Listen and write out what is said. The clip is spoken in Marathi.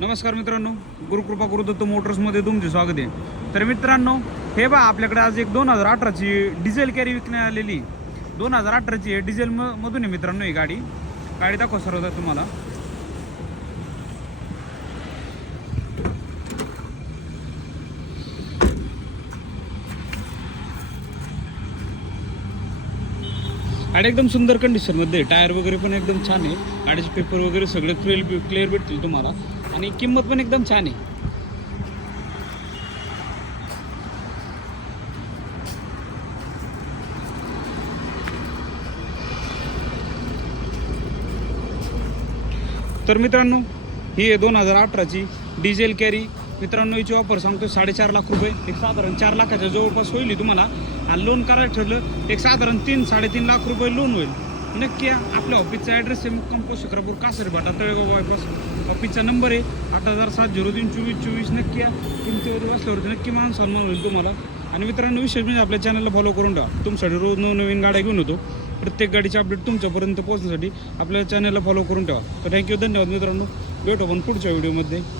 नमस्कार मित्रांनो, गुरुकृपा गुरुदत्त मोटर्समध्ये तुमचे स्वागत आहे. तर मित्रांनो, हे बा आपल्याकडे आज एक 2018ची डिझेल कॅरी विकण्यात आलेली. 2018ची आहे, डिझेल मधून आहे मित्रांनो. ही गाडी दाखवा सर्व तुम्हाला. गाडी एकदम सुंदर कंडिशनमध्ये, टायर वगैरे पण एकदम छान आहे. गाडीचे पेपर वगैरे सगळे क्लिअर भेटतील तुम्हाला आणि किंमत पण एकदम छान आहे. तर मित्रांनो, ही आहे 2018ची डिझेल कॅरी. मित्रांनो, हिची ऑफर सांगतो 4.5 लाख रुपये. एक साधारण 4 लाखाच्या जवळपास होईल तुम्हाला. आणि लोन करायला ठरलं एक साधारण 3-3.5 लाख रुपये लोन होईल. नक्की या. आपल्या ऑफिसचा ॲड्रेस आहे मुक्काम शिक्रापूर, कासरबाटा, तळेगाव बायपास. ऑफिसचा नंबर आहे 8007032424. नक्की या. किमतीवर बसल्यावरती नक्की मान सन्मान होईल तुम्हाला. आणि मित्रांनो, विशेष म्हणजे आपल्या चॅनलला फॉलो करून ठेवा. तुमच्यासाठी रोज नवीन गाड्या घेऊन होतो. प्रत्येक गाडीची अपडेट तुमच्यापर्यंत पोहोचण्यासाठी आपल्या चॅनलला फॉलो करून ठेवा. तर थँक्यू, धन्यवाद मित्रांनो. भेटू आपण पुढच्या व्हिडिओमध्ये.